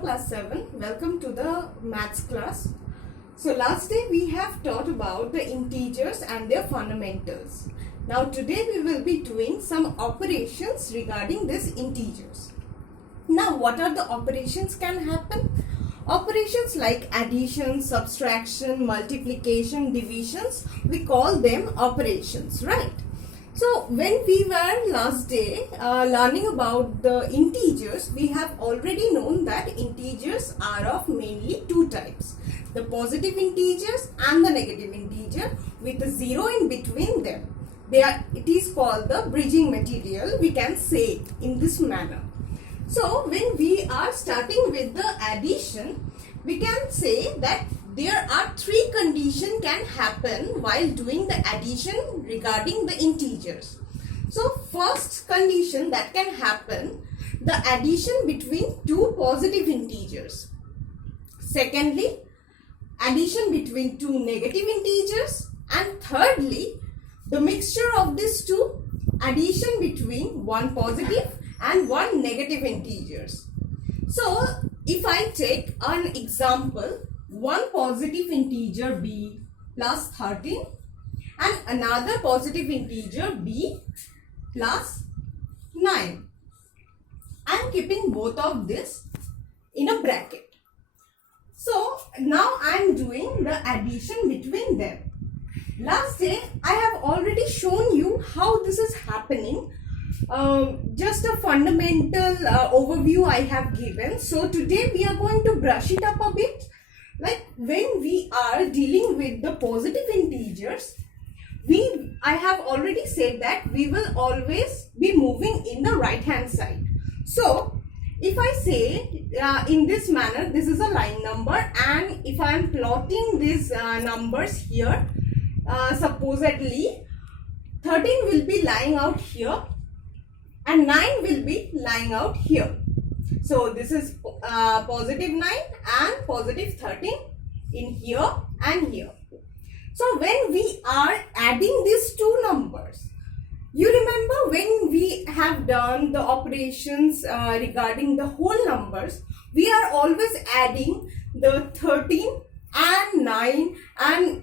class 7. Welcome to the maths class. So last day we have taught about the integers and their fundamentals. Now today we will be doing some operations regarding these integers. Now what are the operations can happen? Operations like addition, subtraction, multiplication, divisions, we call them operations, right? So when we were last day learning about the integers, we have already known that integers are of mainly two types. The positive integers and the negative integer with a zero in between them. It is called the bridging material, we can say in this manner. So when we are starting with the addition, we can say that there are three conditions can happen while doing the addition regarding the integers. So first condition that can happen, the addition between two positive integers. Secondly, addition between two negative integers. And thirdly, the mixture of these two, addition between one positive and one negative integers. So if I take an example, one positive integer b plus 13 and another positive integer b plus 9. I am keeping both of this in a bracket. So now I am doing the addition between them. Last day I have already shown you how this is happening. Just a fundamental overview I have given. So today we are going to brush it up a bit. Like when we are dealing with the positive integers, I have already said that we will always be moving in the right hand side. So if I say in this manner, this is a line number, and if I am plotting these numbers here, supposedly 13 will be lying out here and 9 will be lying out here. So this is positive 9 and positive 13 in here and here. So when we are adding these two numbers, you remember when we have done the operations regarding the whole numbers, we are always adding the 13 and 9 and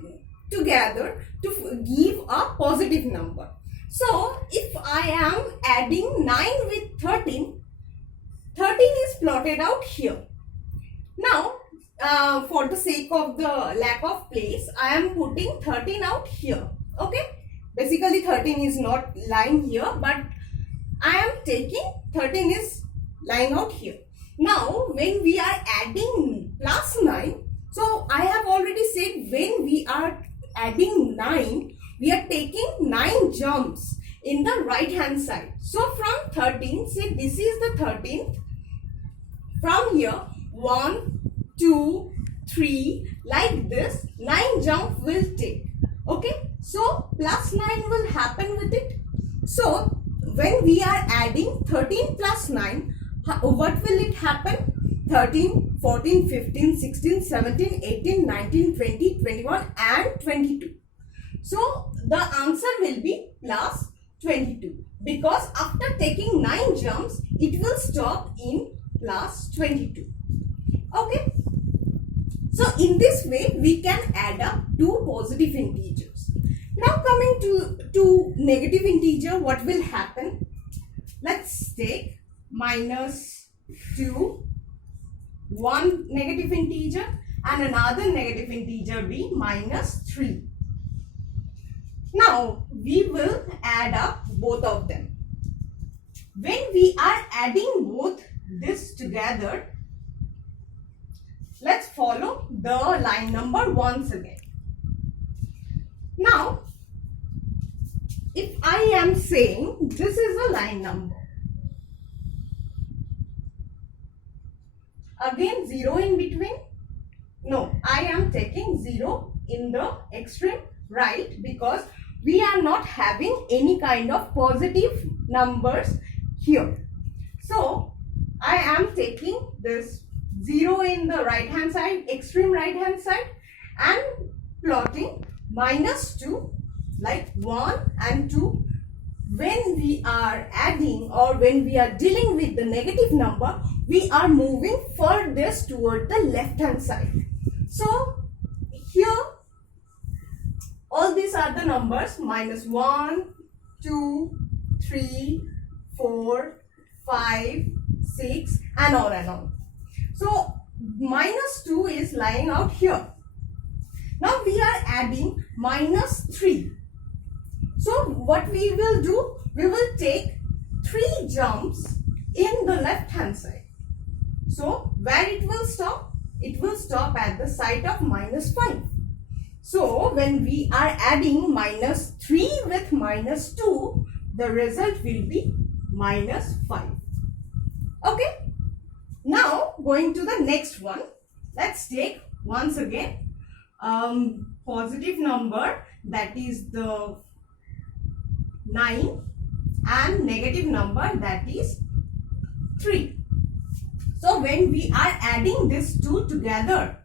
together to give a positive number. So if I am adding 9 with 13, 13 is plotted out here. Now, for the sake of the lack of place, I am putting 13 out here. Okay. Basically, 13 is not lying here, but I am taking 13 is lying out here. Now, when we are adding plus 9, so I have already said when we are adding 9, we are taking 9 jumps in the right hand side. So from 13, say this is the 13th. From here, 1, 2, 3, like this, 9 jump will take. Okay, so plus 9 will happen with it. So when we are adding 13 plus 9, what will it happen? 13, 14, 15, 16, 17, 18, 19, 20, 21 and 22. So the answer will be plus 22, because after taking 9 jumps, it will stop in plus 22. Okay. So in this way, we can add up two positive integers. Now coming to negative integer, what will happen? Let's take minus 2, one negative integer and another negative integer be minus 3. Now we will add up both of them. When we are adding both this together, let's follow the line number once again. Now, if I am saying this is a line number, again 0 in between, no, I am taking 0 in the extreme right because we are not having any kind of positive numbers here. So, I am taking this 0 in the right hand side, extreme right hand side, and plotting minus 2 like 1 and 2. When we are adding or when we are dealing with the negative number, we are moving further this toward the left hand side. So here all these are the numbers -1, 2, 3, 4, 5, 6 and on and on. So -2 is lying out here. Now we are adding -3. So what we will do, we will take 3 jumps in the left hand side. So where it will stop? It will stop at the site of -5. So when we are adding -3 with -2, the result will be -5. Okay. Now going to the next one. Let's take once again positive number, that is the 9, and negative number, that is 3. So when we are adding these two together,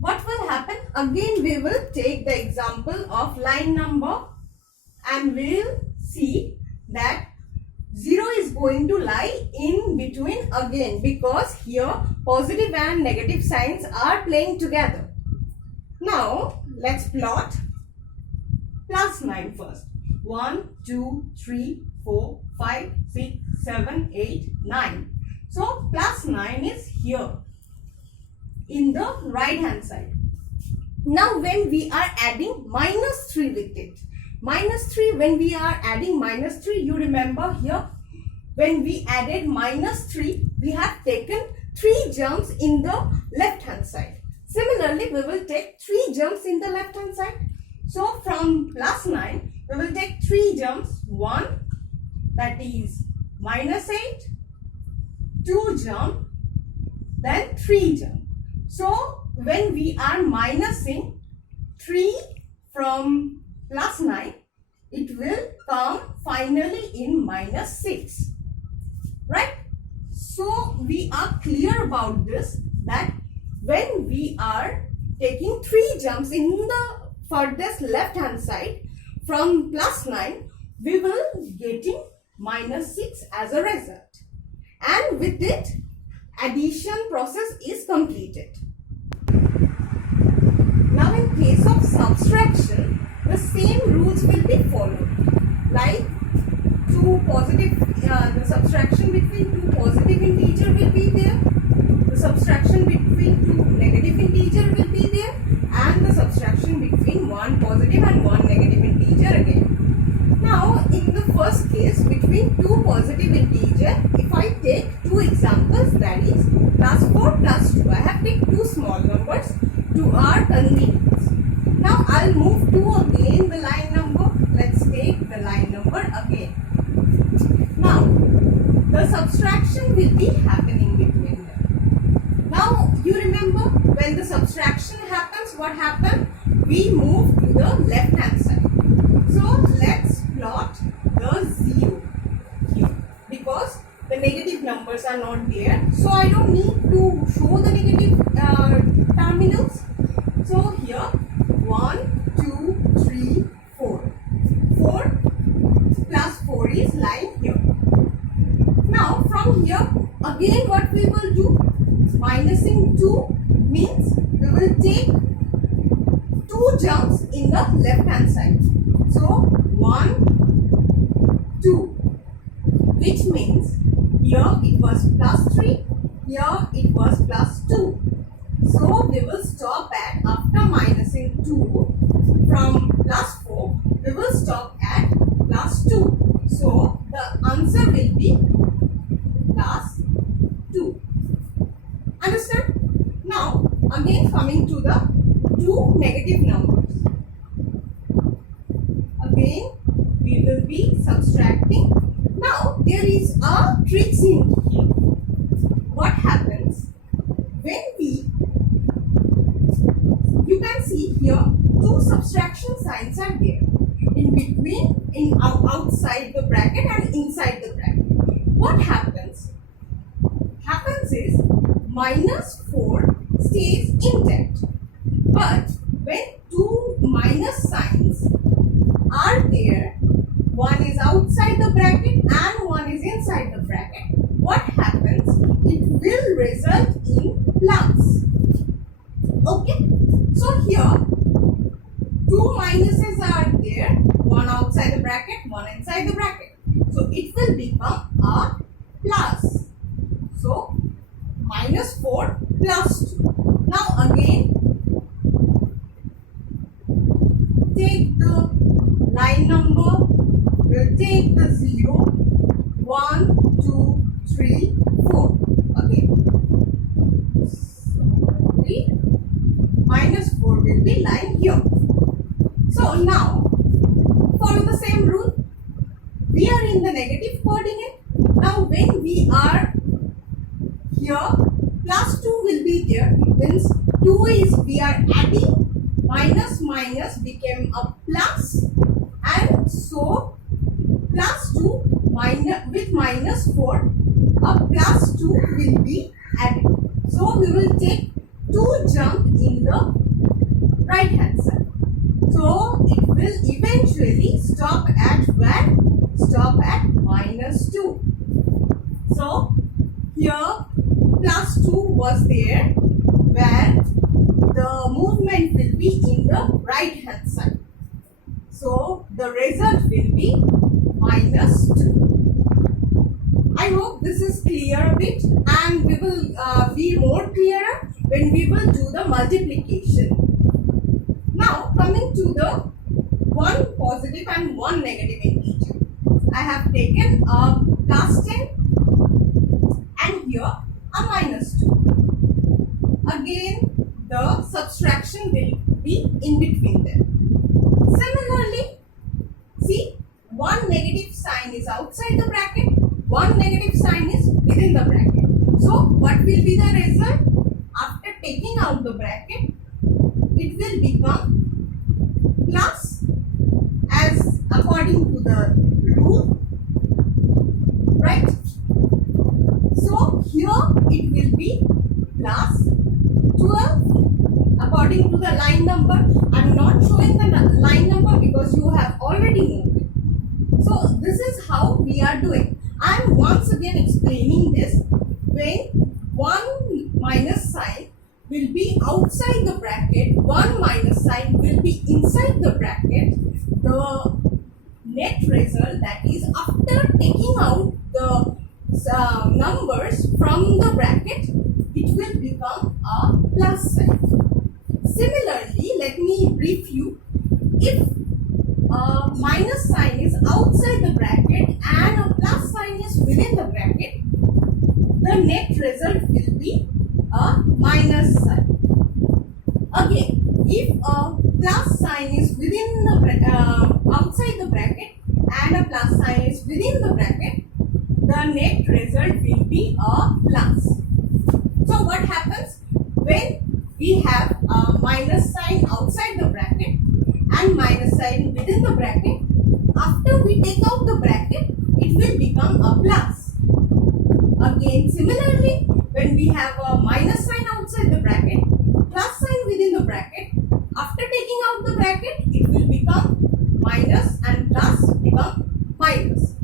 what will happen? Again we will take the example of line number and we will see that 0 is going to lie in between again, because here positive and negative signs are playing together. Now let's plot +9 first. 1, 2, 3, 4, 5, 6, 7, 8, 9. So +9 is here in the right hand side. Now when we are adding -3 with it, -3, when we are adding -3, you remember here when we added -3, we have taken 3 jumps in the left hand side. Similarly, we will take 3 jumps in the left hand side. So from +9, we will take 3 jumps. 1, that is -8, 2 jump, then 3 jump. So when we are minusing 3 from +9, it will come finally in -6. Right? So we are clear about this, that when we are taking 3 jumps in the furthest left hand side from +9, we will getting -6 as a result. And with it, addition process is completed. Now in case of subtraction, the same rules will be followed. Like the subtraction between 2 positive integer will be there. The subtraction between 2 negative integer will be there. And the subtraction between 1 positive and 1 negative integer again. Now in the first case, between 2 positive integer, if I take 2 examples, that is +4 +2. I have taken 2 small numbers to our convenience. Now I'll move to again the line number. Let's take the line number again. Now the subtraction will be happening between them. Now you remember when the subtraction happens, what happened? We move to the left hand side. So let's plot the 0 here, because the negative numbers are not there. So I don't need to show the negative terminals. So here 1, 2, 3, 4. 4 plus 4 is lying here. Now from here again what we will do? Minusing 2 means we will take 2 jumps in the left hand side. So 1, 2, which means here it was +3, here it was +2. So we will stop at, after minusing 2 from +4, we will stop at +2. So the answer will be +2. Understand? Now again coming to the 2 negative numbers. Again we will be subtracting. Now there is a trick in here. What happens when you can see here 2 subtraction signs are there in between, outside the bracket and inside the bracket. What happens? Happens is -4 stays intact, but when 2 minus signs are there, one is outside the bracket and one is inside the bracket, what happens? It will result in plus. Okay, so here two minuses are there, one outside the bracket, one inside the bracket. So it will become a plus. So minus 4 plus 2. Now again take the line number, we'll take the 0, 1, 2, 3, 4. Okay. So minus 4 will be lying here. So now follow the same rule. We are in the negative coordinate. Now when we are here, plus 2 will be there. It means 2 is we are adding, minus minus became a plus, and so plus 2 minus with minus 4, a plus 2 will be added. So we will take 2 jump in the right hand side. So it will eventually stop at where? Stop at minus 2. So here plus 2 was there, where the movement will be in the right hand side. So the result will be minus 2. I hope this is clear a bit, and we will be more clearer when we will do the multiplication. Now coming to the one positive and one negative integer. I have taken a plus 10 and here a minus 2. Again the subtraction will be in between them. Similarly, see, one negative sign is outside the bracket, one negative sign is within the bracket. So what will be the result? After taking out the bracket, it will become plus as according to the rule, right? So here it will be plus 12 according to the line number. I am not showing the line number because you have already moved it. So this is how we are doing. I am once again explaining this. When one minus sign will be outside the bracket, one minus sign will be inside the bracket, the net result, that is after taking out the numbers from the bracket, it will become a plus sign. Similarly, let me brief you. If a minus sign is outside the bracket and a plus sign is within the bracket, the net result will be a minus sign. Again, if a plus sign is within the outside the bracket and a plus sign is within the bracket, the net result will be a plus. So what happens when we have a minus sign outside the bracket and minus sign within the bracket? After we take out the bracket, it will become a plus. Again, similarly, when we have a minus sign outside the bracket, plus sign within the bracket, after taking out the bracket, it will become minus and plus become minus.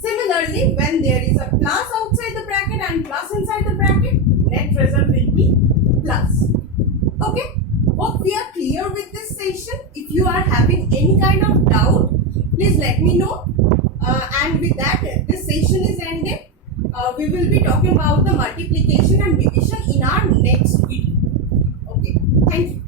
Similarly, when there is a plus outside the bracket and plus inside the bracket, net result will be plus. Okay, hope we are clear with this session. If you are having any kind of doubt, please let me know. And with that, this session is ended. We will be talking about the multiplication and division in our next video. Okay, thank you.